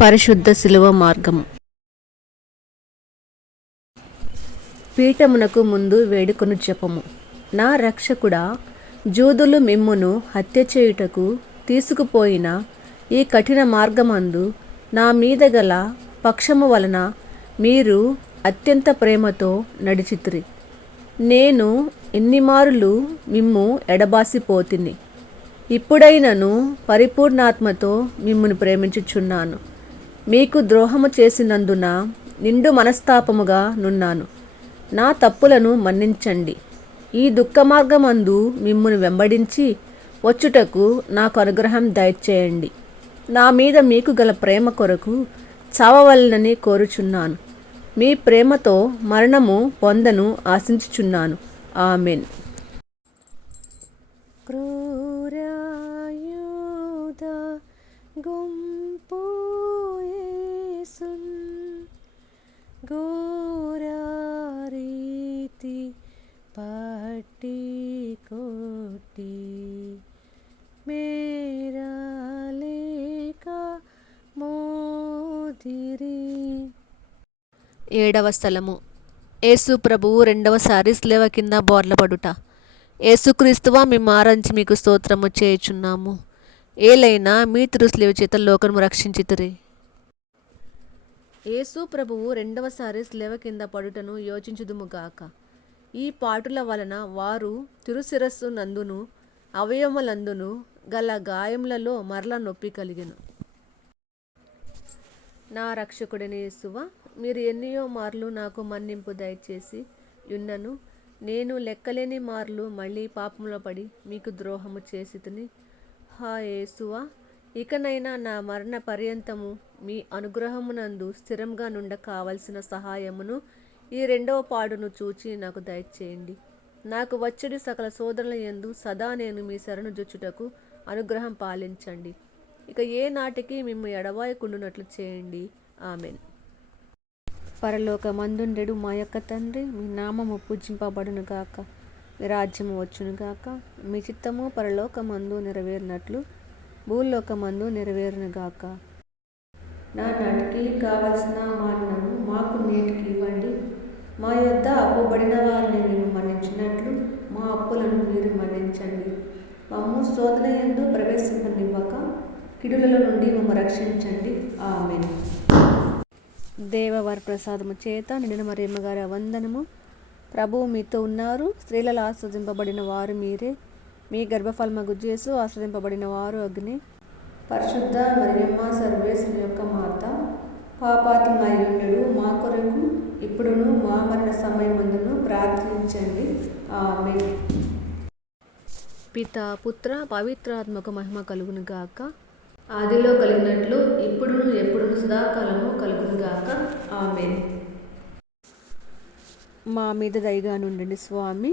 పరిశుద్ధ శిలువ మార్గము. పీఠమునకు ముందు వేడుకొను జపము. నా రక్షకుడా, జూదులు మిమ్మును హత్య చేయుటకు తీసుకుపోయిన ఈ కఠిన మార్గమందు నా మీద గల పక్షము వలన మీరు అత్యంత ప్రేమతో నడిచితిరి. నేను ఎన్నిమారులు మిమ్ము ఎడబాసిపోతిని. ఇప్పుడైనను పరిపూర్ణాత్మతో మిమ్మును ప్రేమించుచున్నాను. మీకు ద్రోహము చేసినందున నిండు మనస్తాపముగా నున్నాను. నా తప్పులను మన్నించండి. ఈ దుఃఖ మార్గమందు మిమ్మును వెంబడించి వచ్చుటకు నాకు అనుగ్రహం దయచేయండి. నా మీద మీకు గల ప్రేమ కొరకు చావవలనని కోరుచున్నాను. మీ ప్రేమతో మరణము పొందను ఆశించుచున్నాను. ఆమెన్. క్రూరాయుధ గుంపు యేసున్ ఘోరారీతి పట్టి కొట్టి మేరా లేక మోదిరి. 7వ స్థలము. యేసు ప్రభువు రెండవసారి శిలువ కింద బోర్లపడుట. యేసుక్రీస్తువా, మేము ఆరాధించి మీకు స్తోత్రము చేయుచున్నాము. ఏలైనా మీ తిరుశిలువ చేత లోకము రక్షించితిరి. యేసు ప్రభువు రెండవసారి శిలువ కింద పడుటను యోచించుదుముగాక. ఈ పాటుల వలన వారు తిరుశిరస్సు నందును అవయవములందును గల గాయములలో మరల నొప్పి కలిగెను. నా రక్షకుడైన యేసువా, మీరు ఎన్నియో మార్లు నాకు మన్నింపు దయచేసి యున్నను. నేను లెక్కలేని మార్లు మళ్ళీ పాపంలో పడి మీకు ద్రోహము చేసితిని. హా యేసువా, ఇకనైనా నా మరణ పర్యంతము మీ అనుగ్రహమునందు స్థిరంగా నుండ కావలసిన సహాయమును ఈ రెండవ పాడును చూచి నాకు దయచేయండి. నాకు వచ్చడి సకల శోధనల యందు సదా నేను మీ శరణు జొచ్చుటకు అనుగ్రహం పాలించండి. ఇక ఏ నాటికి మిమ్ము ఎడబాయకుండునట్లు చేయండి. ఆమెన్. పరలోకమందుండెడు మా యొక్క తండ్రి, మీ నామము పూజింపబడునుగాక. మీ రాజ్యము వచ్చునుగాక. మీ చిత్తము పరలోకమందు నెరవేరినట్లు భూలోకమందు నెరవేరునుగాక. నా నాటికి కావలసిన మాన్నము మాకు నేటికి ఇవ్వండి. మా యొద్ద అప్పుబడిన వారిని మేము మన్నించినట్లు మా అప్పులను మీరు మన్నించండి. మమ్ము శోధన యందు ప్రవేశింపనివ్వక కిడులలో నుండి మమ్ము రక్షించండి. ఆమెన్. దేవవర ప్రసాదము చేత నిండిన మరియమ్మ గారి వందనము. ప్రభువు మీతో ఉన్నారు. స్త్రీలలో ఆస్వాదింపబడిన వారు మీరే. మీ గర్భఫలమగు యేసు ఆస్వాదింపబడిన వారు అగ్ని. పరిశుద్ధ మరియమ్మ సర్వేశ్వరుని యొక్క మాత, పాపాత్మయుండెడు మా కొరకు ఇప్పుడును మా మరణ సమయమందును ప్రార్థించండి. ఆమేన్. పిత పుత్ర పవిత్రాత్మక మహిమ కలుగును గాక. ఆదిలో కలిగినట్లు ఇప్పుడును ఎప్పుడును సదాకాలము కలుగును గాక. ఆమేన్. మా మీద దయగా నుండండి స్వామి.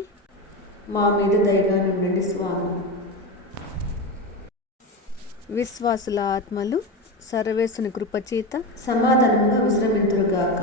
మా మీద దయగా నుండండి స్వామి. విశ్వాసుల ఆత్మలు సర్వేశ్వరుని కృపచేత సమాధానముగా విశ్రమింతురుగాక.